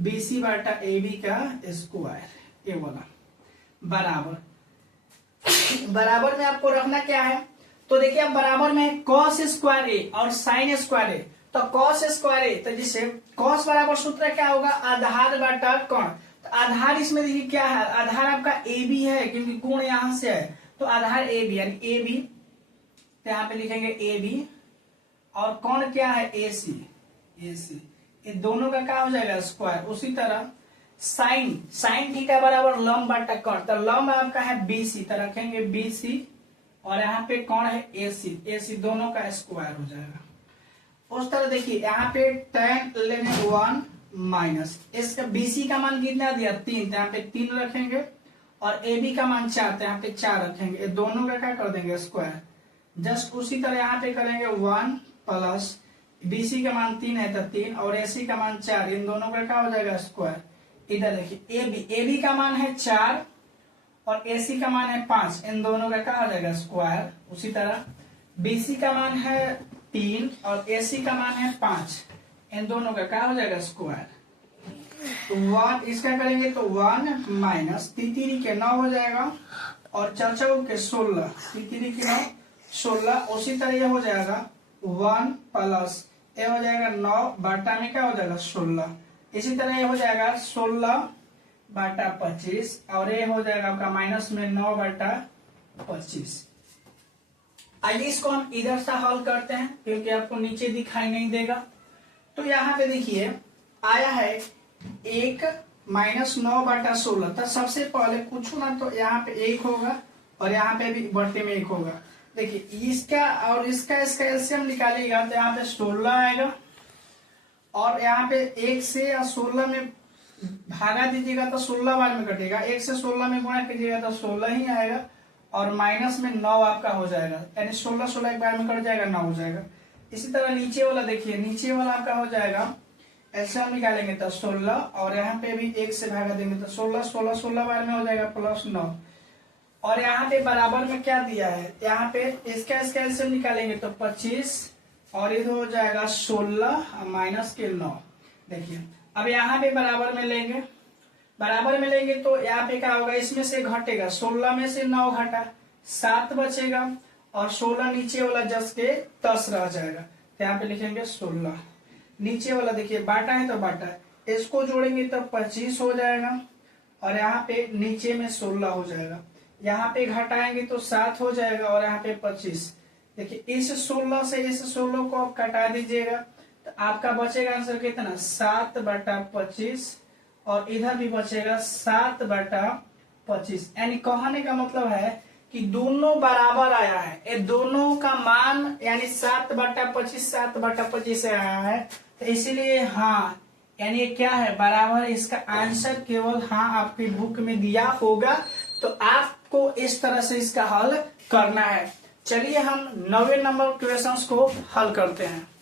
BC बटा AB का स्क्वायर, ये वाला बराबर। बराबर में आपको रखना क्या है, तो देखिए अब बराबर में cos स्क्वायर A और sin स्क्वायर A, तो cos स्क्वायर A, तो जिससे cos बराबर सूत्र क्या होगा, आधार बटा कोण। तो आधार इसमें देखिए क्या है, आधार आपका AB है, क्योंकि कोण यहां से है, तो आधार AB यानी AB, तो यहाँ पे लिखेंगे AB, और कोण क्या है AC, ये दोनों का क्या हो जाएगा स्क्वायर। उसी तरह sin थीटा बराबर लंब बटा कोण, तो लंब आपका है BC, तो रखेंगे BC, और यहाँ पे कोण है AC, दोनों का स्क्वायर हो जाएगा। उस तरह देखिए यहाँ पे tan लेंगे 1 माइनस इसका BC का मान कितना दिया 3, तो यहाँ पे 3 रखेंगे, और AB का मान 4, तो यहाँ पे 4 रखेंगे, ये दोनों का क्या कर देंगे स्क्वायर। जस्ट उसी तरह यहाँ पे करेंगे 1 प्लस BC का मान 3 है तो 3, और AC का मान 4, इन दोनों का क्या हो जाएगा स्क्वायर। इधर देखिए AB का मान है 4 और AC का मान है 5, इन दोनों का क्या हो जाएगा स्क्वायर। उसी तरह BC का मान है 3 और AC का मान है 5, इन दोनों का क्या हो जाएगा स्क्वायर। तो 1 इसका करेंगे तो 1 माइनस 3 के 9 हो जाएगा, और 4 के 16, 3 के 9 16। उसी तरह ये हो जाएगा 1 प्लस ये हो जाएगा 9 बटा में क्या हो जाएगा 16, इसी तरह ये हो जाएगा 16/25 और ये हो जाएगा आपका माइनस में 9/25। आइए इसको हम इधर से हल करते हैं क्योंकि आपको नीचे दिखाई नहीं देगा। तो यहाँ पे देखिए आया है 1 माइनस 9/16। तो सबसे पहले पूछू ना तो यहाँ पे 1 होगा और यहाँ पे भी बढ़ते में 1 होगा। देखिए इसका और इसका एलसीएम निकालिएगा तो यहाँ पे 16 आएगा और यहाँ पे 1 से 16 में भागा दीजिएगा तो 16 बार में कटेगा। 1 से 16 में गुणा कीजिएगा तो 16 ही आएगा और माइनस में 9 आपका हो जाएगा, यानी 16 एक बार में कट जाएगा, 9 हो जाएगा। इसी तरह नीचे वाला देखिए, नीचे वाला आपका हो जाएगा एलसीएम निकालेंगे तो 16 और यहाँ पे भी 1 से भागा देंगे तो 16 बार में हो जाएगा प्लस 9। और यहाँ पे बराबर में क्या दिया है, यहाँ पे इसका एलसीएम निकालेंगे तो 25 और इधर हो जाएगा 16 माइनस के 9। देखिए अब यहाँ पे बराबर में लेंगे तो यहाँ पे क्या होगा, इसमें से घटेगा 16 में से 9 घटा 7 बचेगा और 16 नीचे वाला जस के 10 रह जाएगा। तो यहाँ पे लिखेंगे 16। नीचे वाला देखिए बाटा है तो बाटा, इसको जोड़ेंगे तो 25 हो जाएगा और यहाँ पे नीचे में 16 हो जाएगा। यहाँ पे घटाएंगे तो 7 हो जाएगा और यहाँ पे 25। देखिए इस 16 से इस 16 को आप कटा दीजिएगा तो आपका बचेगा आंसर कितना, 7/25 और इधर भी बचेगा 7/25। यानी कहने का मतलब है कि दोनों बराबर आया है, ये दोनों का मान यानी 7/25 आया है। तो इसीलिए हाँ यानी क्या है, बराबर। इसका आंसर केवल हाँ आपकी बुक में दिया होगा, तो आपको इस तरह से इसका हल करना है। चलिए हम 9वें नंबर क्वेश्चंस को हल करते हैं।